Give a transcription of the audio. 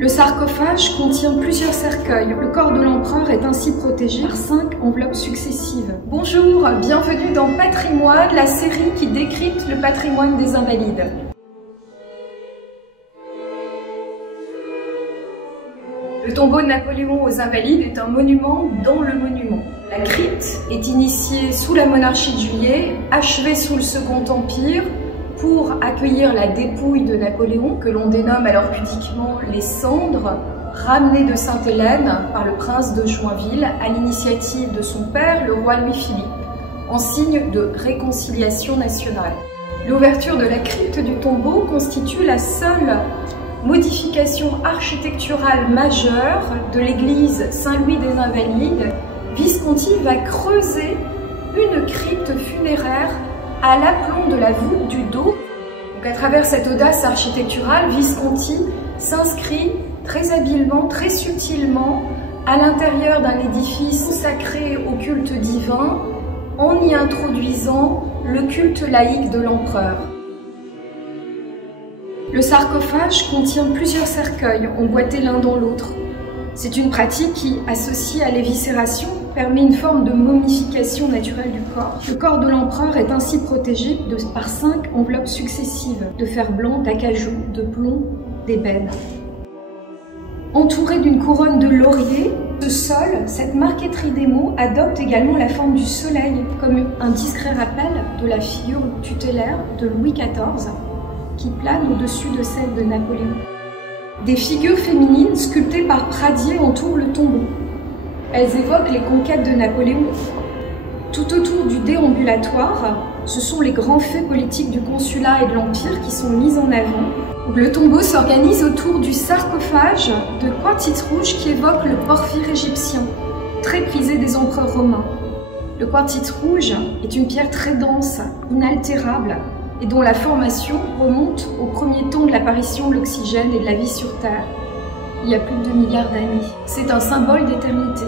Le sarcophage contient plusieurs cercueils. Le corps de l'empereur est ainsi protégé par 5 enveloppes successives. Bonjour, bienvenue dans Patrimoine, la série qui décrypte le patrimoine des Invalides. Le tombeau de Napoléon aux Invalides est un monument dans le monument. La crypte est initiée sous la monarchie de Juillet, achevée sous le Second Empire, pour accueillir la dépouille de Napoléon, que l'on dénomme alors pudiquement les cendres, ramenées de Sainte-Hélène par le prince de Joinville à l'initiative de son père, le roi Louis-Philippe, en signe de réconciliation nationale. L'ouverture de la crypte du tombeau constitue la seule modification architecturale majeure de l'église Saint-Louis des Invalides. Visconti va creuser une crypte funéraire à l'aplomb de la voûte du dos. Donc à travers cette audace architecturale, Visconti s'inscrit très habilement, très subtilement à l'intérieur d'un édifice consacré au culte divin en y introduisant le culte laïque de l'empereur. Le sarcophage contient plusieurs cercueils emboîtés l'un dans l'autre. C'est une pratique qui, associée à l'éviscération, permet une forme de momification naturelle du corps. Le corps de l'empereur est ainsi protégé par 5 enveloppes successives de fer blanc, d'acajou, de plomb, d'ébène. Entouré d'une couronne de laurier, ce sol, cette marqueterie d'émaux adopte également la forme du soleil, comme un discret rappel de la figure tutélaire de Louis XIV, qui plane au-dessus de celle de Napoléon. Des figures féminines sculptées par Pradier entourent le tombeau. Elles évoquent les conquêtes de Napoléon. Tout autour du déambulatoire, ce sont les grands faits politiques du consulat et de l'Empire qui sont mis en avant. Le tombeau s'organise autour du sarcophage de quartzite rouge qui évoque le porphyre égyptien, très prisé des empereurs romains. Le quartzite rouge est une pierre très dense, inaltérable, et dont la formation remonte au premier temps de l'apparition de l'oxygène et de la vie sur Terre, il y a plus de 2 milliards d'années. C'est un symbole d'éternité.